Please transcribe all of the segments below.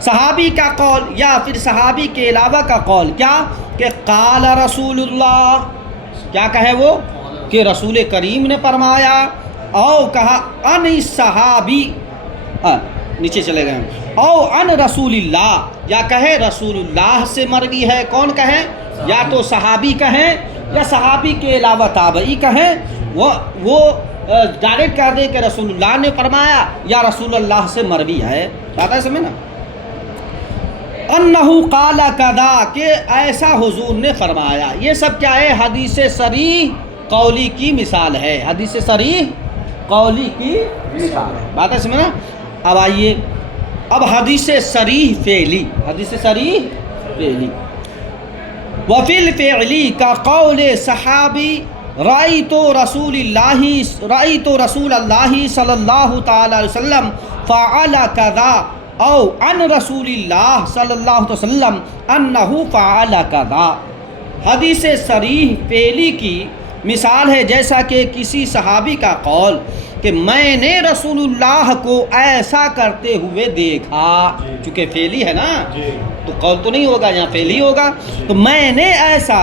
صحابی کا قول یا پھر صحابی کے علاوہ کا قول کیا کہ قال رسول اللہ، کیا کہے وہ کہ رسول کریم نے فرمایا، او کہا ان صحابی، نیچے چلے گئے، او ان رسول اللہ، یا کہے رسول اللہ سے مروی ہے، کون کہے؟ یا تو صحابی کہیں یا صحابی کے علاوہ تابعی کہیں، وہ ڈائریکٹ کہہ دے کہ رسول اللہ نے فرمایا یا رسول اللہ سے مروی ہے، بات ہے سمجھے نا؟ انہو قال کذا، کہ ایسا حضور نے فرمایا، یہ سب کیا ہے؟ حدیث صریح قولی کی مثال ہے، حدیث صریح قولی کی مثال ہے، بات ہے سمجھے نا؟ اب آئیے اب حدیث صریح فعلی، حدیث صریح فعلی، وفی الفعلی کا قول صحابی رأیت رسول اللہ صلی اللہ تعالی علیہ وسلم فعل کذا، او عن رسول اللہ صلی اللہ علیہ وسلم انہو فعل کذا۔ حدیث صریح فعلی کی مثال ہے جیسا کہ کسی صحابی کا قول کہ میں نے رسول اللہ کو ایسا کرتے ہوئے دیکھا، چونکہ فعلی ہے نا تو قول تو نہیں ہوگا، یہاں فعلی ہوگا، تو میں نے ایسا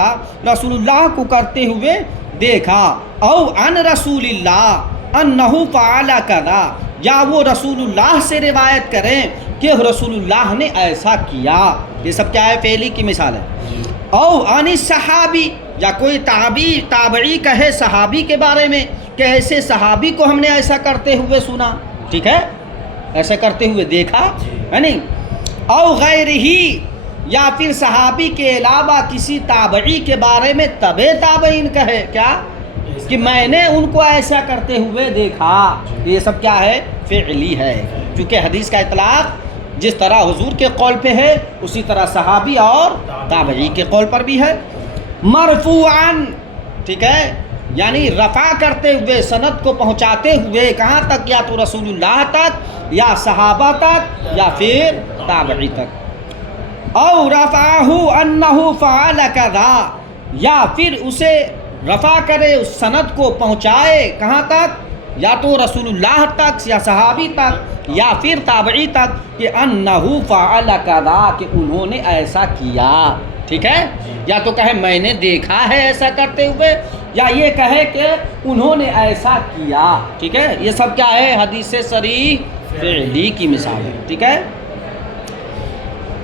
رسول اللہ کو کرتے ہوئے دیکھا، او عن رسول اللہ انہو فعل کذا، یا وہ رسول اللہ سے روایت کریں کہ رسول اللہ نے ایسا کیا، یہ سب کیا ہے؟ فعلی کی مثال ہے۔ او عن صحابی، یا کوئی تابعی کہے صحابی کے بارے میں کہ ایسے صحابی کو ہم نے ایسا کرتے ہوئے سنا، ٹھیک ہے، ایسا کرتے ہوئے دیکھا ہے نہیں۔ او غیر ہی، یا پھر صحابی کے علاوہ کسی تابعی کے بارے میں تبع تابعین کہے کیا کہ میں نے ان کو ایسا کرتے ہوئے دیکھا، یہ سب کیا ہے؟ فعلی ہے، چونکہ حدیث کا اطلاق جس طرح حضور کے قول پہ ہے اسی طرح صحابی اور تابعی کے قول پر بھی ہے۔ مرفوعاً، ٹھیک ہے، یعنی رفع کرتے ہوئے، سند کو پہنچاتے ہوئے، کہاں تک؟ یا تو رسول اللہ تک، یا صحابہ تک، یا پھر تابعی تک۔ او رفعہ انہ فعل کذا، یا پھر اسے رفع کرے، اس سند کو پہنچائے کہاں تک؟ یا تو رسول اللہ تک یا صحابی تک یا پھر تابعی تک کہ انہو فعل کذا، کہ انہوں نے ایسا کیا، ٹھیک ہے، یا تو کہے میں نے دیکھا ہے ایسا کرتے ہوئے، یا یہ کہے کہ انہوں نے ایسا کیا، ٹھیک ہے، یہ سب کیا ہے؟ حدیث صریح فعلی کی مثال ہے، ٹھیک ہے۔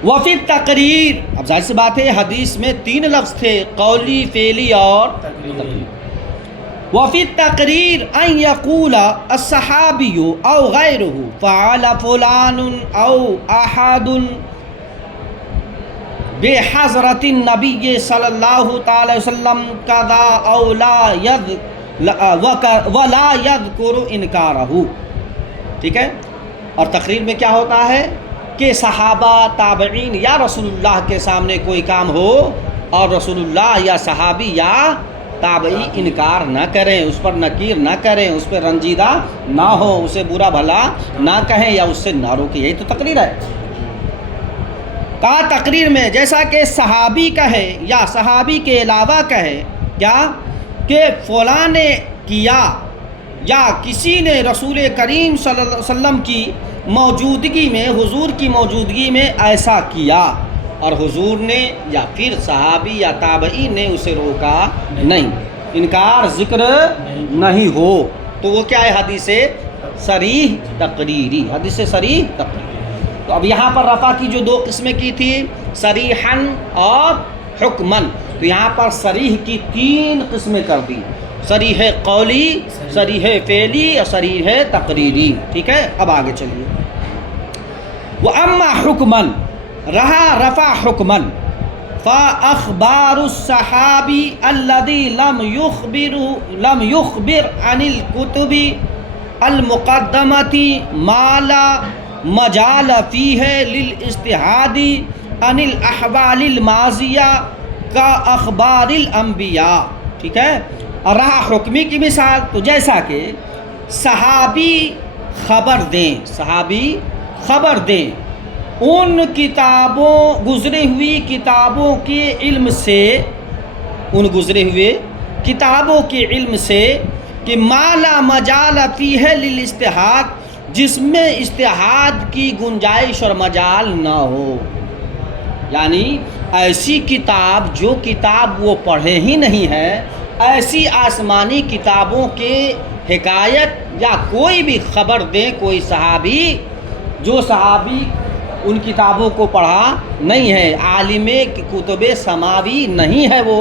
وفی تقریر، اب ظاہر سی بات ہے حدیث میں 3 لفظ تھے، قولی، فعلی اور تقریر۔ وفی تقریر ان یقول الصحابی او غیرہ فعل فلان او احد بحضرت النبی صلی اللہ تعالی وسلم کذا او ولا یذکر انکارہ، ٹھیک ہے۔ اور تقریر میں کیا ہوتا ہے کہ صحابہ، تابعین یا رسول اللہ کے سامنے کوئی کام ہو اور رسول اللہ یا صحابی یا تابعی انکار نہ کریں، اس پر نکیر نہ کریں، اس پہ رنجیدہ نہ ہو، اسے برا بھلا نہ کہیں یا اس سے نہ روکیں، یہی تو تقریر ہے۔ کہا تقریر میں جیسا کہ صحابی کہے یا صحابی کے علاوہ کہے کیا کہ فلاں نے کیا، یا کسی نے رسول کریم صلی اللہ علیہ وسلم کی موجودگی میں، حضور کی موجودگی میں ایسا کیا، اور حضور نے یا پھر صحابی یا تابعی نے اسے روکا نہیں، انکار ذکر نہیں ہو، تو وہ کیا ہے؟ حدیث صریح تقریری، حدیث صریح تقریری۔ تو اب یہاں پر رفع کی جو 2 قسمیں کی تھی، صریحاً اور حکماً، تو یہاں پر صریح کی 3 قسمیں کر دی، صریح قولی، صریح فعلی اور صریح تقریری، ٹھیک ہے۔ اب آگے چلیے، وَأَمَّا حُكْمًا، رہا رفع حکمًا، فَأَخْبَارُ الصَّحَابِ الَّذِي لَمْ يُخْبِرْ عَنِ الْكُتُبِ الْمُقَدَّمَةِ مَا لَا مجال فیہ للاجتہاد عن الاحوال الماضیہ کا اخبار الانبیاء، ٹھیک ہے۔ اور رہا حکمی کی مثال، تو جیسا کہ صحابی خبر دیں، صحابی خبر دیں ان کتابوں، گزری ہوئی کتابوں کے علم سے، ان گزرے ہوئے کتابوں کے علم سے کہ ما لا مجال فیہ للاجتہاد، جس میں اجتہاد کی گنجائش اور مجال نہ ہو، یعنی ایسی کتاب جو کتاب وہ پڑھے ہی نہیں ہے، ایسی آسمانی کتابوں کے حکایت یا کوئی بھی خبر دیں کوئی صحابی، جو صحابی ان کتابوں کو پڑھا نہیں ہے، عالم کتب سماوی نہیں ہے وہ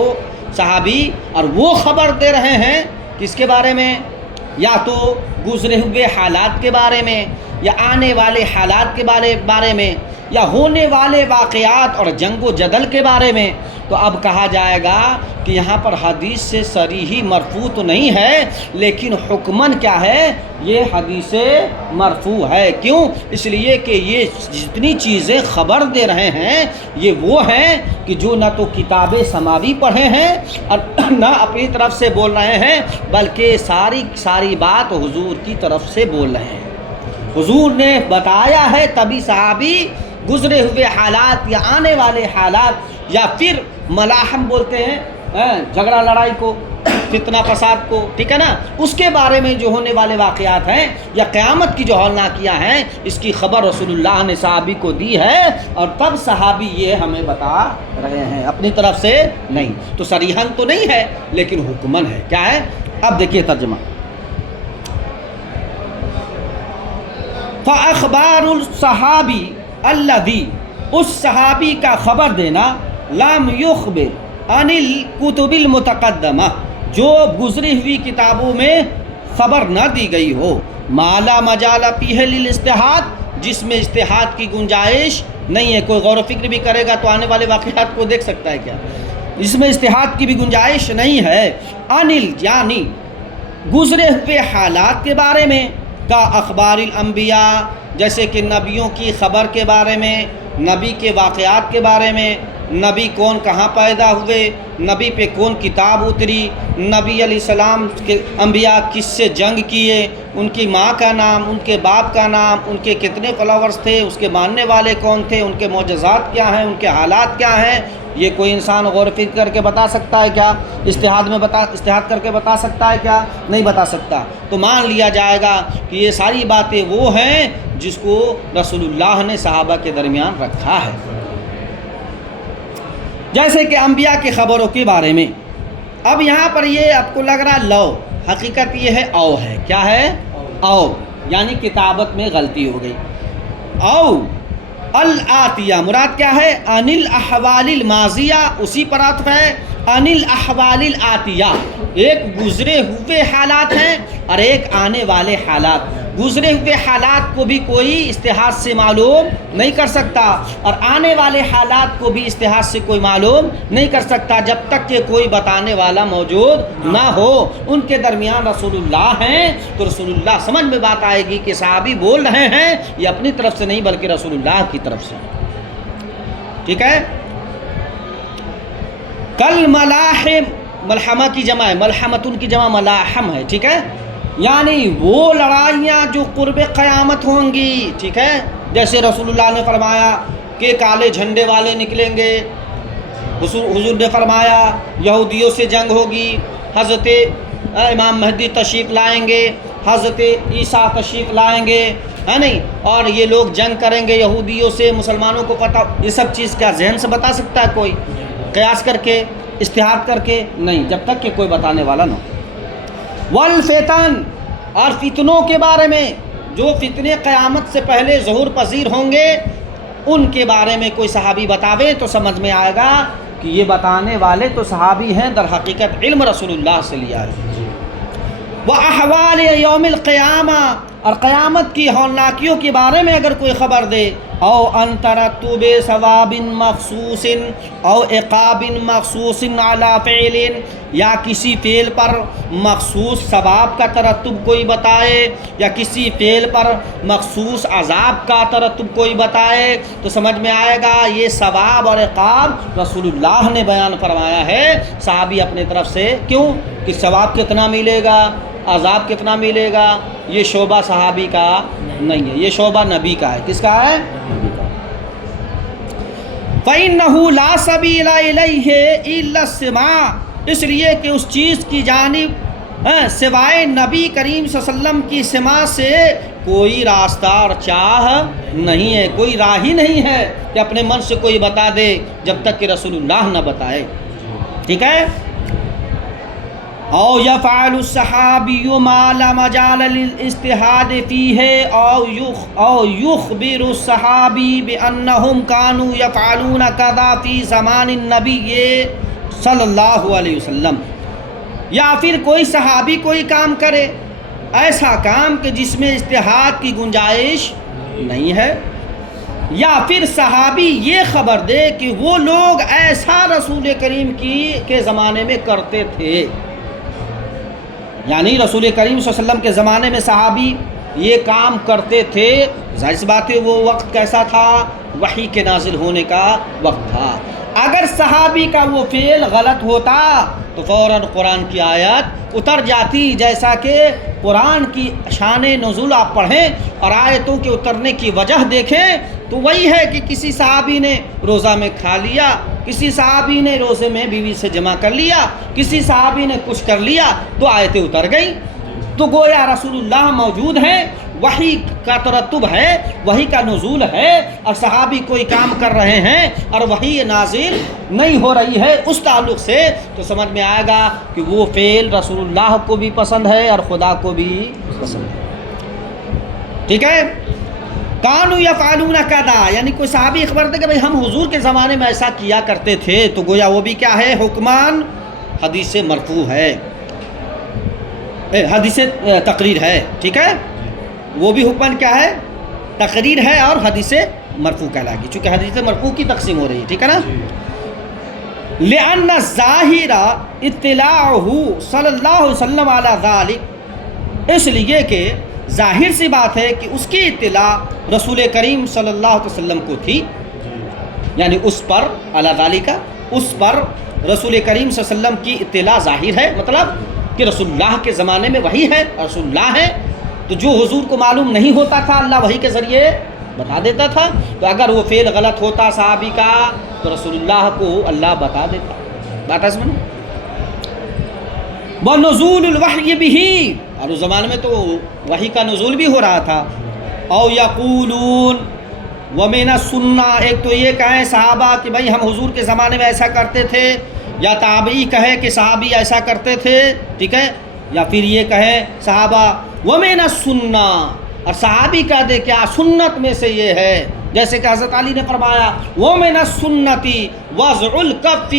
صحابی، اور وہ خبر دے رہے ہیں کس کے بارے میں؟ یا تو گزرے ہوئے حالات کے بارے میں، یا آنے والے حالات کے بارے میں، یا ہونے والے واقعات اور جنگ و جدل کے بارے میں، تو اب کہا جائے گا کہ یہاں پر حدیث سے صریحی مرفوع تو نہیں ہے، لیکن حکماً کیا ہے؟ یہ حدیث مرفوع ہے۔ کیوں؟ اس لیے کہ یہ جتنی چیزیں خبر دے رہے ہیں یہ وہ ہیں کہ جو نہ تو کتاب سماوی پڑھے ہیں اور نہ اپنی طرف سے بول رہے ہیں، بلکہ ساری بات حضور کی طرف سے بول رہے ہیں۔ حضور نے بتایا ہے، تبھی صحابی گزرے ہوئے حالات یا آنے والے حالات یا پھر ملاحم بولتے ہیں جھگڑا لڑائی کو، فتنہ فساد کو، ٹھیک ہے نا، اس کے بارے میں جو ہونے والے واقعات ہیں یا قیامت کی جو ہولناکیاں ہیں، اس کی خبر رسول اللہ نے صحابی کو دی ہے، اور تب صحابی یہ ہمیں بتا رہے ہیں، اپنی طرف سے نہیں۔ تو صریحاً تو نہیں ہے لیکن حکماً ہے۔ کیا ہے؟ اب دیکھیے ترجمہ۔ فاخبار الصحابی الذی، اس صحابی کا خبر دینا، لم یخبر عن الکتب المتقدمہ، جو گزری ہوئی کتابوں میں خبر نہ دی گئی ہو، ما لا مجال فیہ للاجتہاد، جس میں اجتہاد کی گنجائش نہیں ہے۔ کوئی غور و فکر بھی کرے گا تو آنے والے واقعات کو دیکھ سکتا ہے کیا، اس میں اجتہاد کی بھی گنجائش نہیں ہے۔ انل یعنی گزرے ہوئے حالات کے بارے میں، کا اخبار الانبیاء، جیسے کہ نبیوں کی خبر کے بارے میں، نبی کے واقعات کے بارے میں، نبی کون کہاں پیدا ہوئے، نبی پہ کون کتاب اتری، نبی علیہ السلام کے انبیاء کس سے جنگ کیے، ان کی ماں کا نام، ان کے باپ کا نام، ان کے کتنے فالوورز تھے، اس کے ماننے والے کون تھے، ان کے معجزات کیا ہیں، ان کے حالات کیا ہیں، یہ کوئی انسان غور و فکر کر کے بتا سکتا ہے کیا؟ اجتہاد کر کے بتا سکتا ہے کیا؟ نہیں بتا سکتا۔ تو مان لیا جائے گا کہ یہ ساری باتیں وہ ہیں جس کو رسول اللہ نے صحابہ کے درمیان رکھا ہے، جیسے کہ انبیاء کی خبروں کے بارے میں۔ اب یہاں پر یہ آپ کو لگ رہا لو، حقیقت یہ ہے او ہے۔ کیا ہے؟ او، یعنی کتابت میں غلطی ہو گئی۔ او الآتیہ مراد کیا ہے؟ ان الاحوال الماضیہ، اسی پر عطف ہے۔ ان الاحوال الآتیہ، ایک گزرے ہوئے حالات ہیں اور ایک آنے والے حالات۔ گزرے ہوئے حالات کو بھی کوئی اجتہاد سے معلوم نہیں کر سکتا، اور آنے والے حالات کو بھی اجتہاد سے کوئی معلوم نہیں کر سکتا جب تک کہ کوئی بتانے والا موجود نہ ہو۔ ان کے درمیان رسول اللہ ہیں، تو رسول اللہ سمجھ میں بات آئے گی کہ صحابی بول رہے ہیں یہ اپنی طرف سے نہیں بلکہ رسول اللہ کی طرف سے۔ ٹھیک ہے؟ کل ملاحم، ملحمہ کی جمع ہے، ملحمتن کی جمع ملاحم ہے، ٹھیک ہے، یعنی وہ لڑائیاں جو قرب قیامت ہوں گی، ٹھیک ہے، جیسے رسول اللہ نے فرمایا کہ کالے جھنڈے والے نکلیں گے، حضور نے فرمایا یہودیوں سے جنگ ہوگی، حضرت امام مہدی تشریف لائیں گے، حضرت عیسیٰ تشریف لائیں گے، ہے نہیں، اور یہ لوگ جنگ کریں گے یہودیوں سے، مسلمانوں کو پتہ، یہ سب چیز کیا ذہن سے بتا سکتا ہے کوئی قیاس کر کے، اجتہاد کر کے؟ نہیں، جب تک کہ کوئی بتانے والا نہ ہو۔ والفتن، اور فتنوں کے بارے میں، جو فتنے قیامت سے پہلے ظہور پذیر ہوں گے ان کے بارے میں کوئی صحابی بتاوے تو سمجھ میں آئے گا کہ یہ بتانے والے تو صحابی ہیں، در حقیقت علم رسول اللہ سے لیا ہے۔ وَأَحْوَالِ يَوْمِ الْقِيَامَةِ، اور قیامت کی ہولناکیوں کے بارے میں اگر کوئی خبر دے، او ان ترتب ثواب مخصوص او عقاب مخصوص علی فعل، یا کسی فعل پر مخصوص ثواب کا ترتب کوئی بتائے، یا کسی فعل پر مخصوص عذاب کا ترتب کوئی بتائے، تو سمجھ میں آئے گا یہ ثواب اور عقاب رسول اللہ نے بیان فرمایا ہے، صحابی اپنے طرف سے کیوں کہ ثواب کتنا ملے گا، عذاب کتنا ملے گا، یہ شعبہ صحابی کا نہیں ہے، یہ شعبہ نبی کا ہے۔ کس کا ہے؟ نبی کا۔ فَإِنَّهُ لَا سَبِيلَ إِلَيْهِ إِلَّا السِّمَاعُ، اس لیے کہ اس چیز کی جانب سوائے نبی کریم صلی اللہ علیہ وسلم کی سماع سے کوئی راستہ اور چاہ نہیں ہے، کوئی راہ ہی نہیں ہے کہ اپنے من سے کوئی بتا دے جب تک کہ رسول اللہ نہ بتائے، ٹھیک ہے۔ او یفعل الصحابی ما لا مجال للاجتہاد فیہ او یخبر الصحابی بانہم کانوا یفعلون کذا فی زمان النبی صلی اللہ علیہ وسلم، یا پھر کوئی صحابی کوئی کام کرے ایسا کام کہ جس میں اجتہاد کی گنجائش نہیں ہے، یا پھر صحابی یہ خبر دے کہ وہ لوگ ایسا رسول کریم کے زمانے میں کرتے تھے، یعنی رسول کریم صلی اللہ علیہ وسلم کے زمانے میں صحابی یہ کام کرتے تھے، ظاہر سی بات ہے وہ وقت کیسا تھا، وحی کے نازل ہونے کا وقت تھا۔ اگر صحابی کا وہ فعل غلط ہوتا تو فوراً قرآن کی آیت اتر جاتی، جیسا کہ قرآن کی شان نزول آپ پڑھیں اور آیتوں کے اترنے کی وجہ دیکھیں تو وہی ہے کہ کسی صحابی نے روزہ میں کھا لیا، کسی صحابی نے روزے میں بیوی سے جمع کر لیا، کسی صحابی نے کچھ کر لیا تو آیتیں اتر گئیں، تو گویا رسول اللہ موجود ہیں، وحی کا ترتب ہے، وحی کا نزول ہے، اور صحابی کوئی کام کر رہے ہیں اور وحی نازل نہیں ہو رہی ہے، اس تعلق سے تو سمجھ میں آئے گا کہ وہ فعل رسول اللہ کو بھی پسند ہے اور خدا کو بھی پسند ہے، ٹھیک ہے۔ کانوا یفعلون کذا، یعنی کوئی صحابی خبر دے کہ بھئی ہم حضور کے زمانے میں ایسا کیا کرتے تھے، تو گویا وہ بھی کیا ہے، حکمان حدیث مرفوع ہے، حدیث تقریر ہے، ٹھیک ہے، وہ بھی حکمان کیا ہے، تقریر ہے اور حدیث مرفوع کہلائے گی، چونکہ حدیث مرفوع کی تقسیم ہو رہی ہے، ٹھیک ہے نا۔ لأن الظاہر اطلاعہ صلی اللہ علیہ وسلم علی ذلک، اس لیے کہ ظاہر سی بات ہے کہ اس کی اطلاع رسول کریم صلی اللہ علیہ وسلم کو تھی، یعنی اس پر علی ذالک، اس پر رسول کریم صلی اللہ علیہ وسلم کی اطلاع ظاہر ہے، مطلب کہ رسول اللہ کے زمانے میں وحی ہے، رسول اللہ ہے، تو جو حضور کو معلوم نہیں ہوتا تھا اللہ وحی کے ذریعے بتا دیتا تھا، تو اگر وہ فعل غلط ہوتا صحابی کا تو رسول اللہ کو اللہ بتا دیتا، بات سمجھ۔ وَنُزُولُ الْوَحْيِ بِهِ، اور اس زمانے میں تو وحی کا نزول بھی ہو رہا تھا۔ او یقولون وَمِنَ السُّنَّةِ، ایک تو یہ کہیں صحابہ کہ بھائی ہم حضور کے زمانے میں ایسا کرتے تھے، یا تابعی کہے کہ صحابی ایسا کرتے تھے، ٹھیک ہے، یا پھر یہ کہے صحابہ وَمِنَ السُّنَّةِ، اور صحابی کہہ دے کیا سنت میں سے یہ ہے، جیسے کہ حضرت علی نے فرمایا وَمِنَ السُّنَّةِ وَضْعُ الْكَفِّ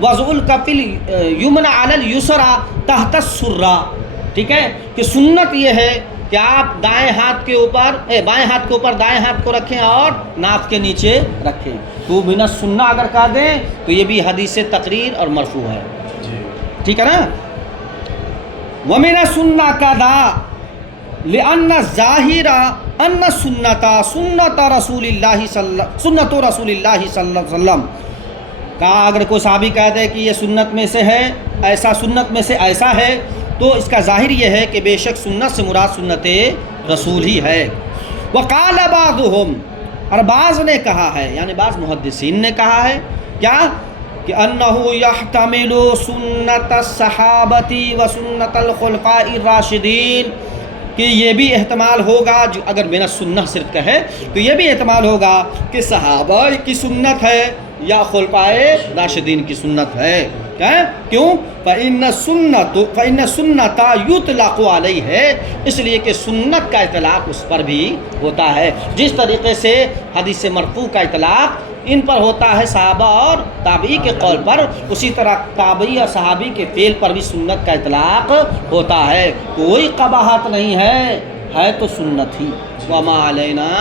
وَضْعُ الْكَفِّ الْيُمْنَى عَلَى الْيُسْرَى تحت السُّرَّى، ٹھیک ہے، کہ سنت یہ ہے کہ آپ دائیں ہاتھ کے اوپر بائیں ہاتھ کے اوپر دائیں ہاتھ کو رکھیں اور ناف کے نیچے رکھیں، تو من السنہ اگر کہہ دیں تو یہ بھی حدیث تقریر اور مرفوع ہے، ٹھیک ہے نا۔ وَمِنَ السُّنَّةِ كَذَا لِأَنَّ الظَّاهِرَ أَنَّ السُّنَّةَ سُنَّةُ رسول اللہ صلی اللہ علیہ وسلم، کہا اگر کوئی صحابی کہہ دے کہ یہ سنت میں سے ہے، ایسا سنت میں سے ایسا ہے، تو اس کا ظاہر یہ ہے کہ بے شک سنت سے مراد سنت رسول ہی ہے۔ وَقَالَ بَعْضُهُمْ، اور بعض نے کہا ہے، یعنی بعض محدثین نے کہا ہے کیا کہ انہو یحتمل سنت الصحابۃ و سنت الخلفاء الراشدین، کہ یہ بھی احتمال ہوگا، جو اگر من السنہ صرف کہے تو یہ بھی احتمال ہوگا کہ صحابہ کی سنت ہے یا خلفاء راشدین کی سنت ہے، کیوں؟ فَإِنَّ السُّنَّةَ يُطْلَقُ عَلَيْهِ، اس لیے کہ سنت کا اطلاق اس پر بھی ہوتا ہے، جس طریقے سے حدیث مرفوع کا اطلاق ان پر ہوتا ہے صحابہ اور تابعی کے قول پر، اسی طرح تابعی اور صحابی کے فعل پر بھی سنت کا اطلاق ہوتا ہے، کوئی قباحت نہیں ہے تو سنت ہی۔ وَمَا عَلَيْنَا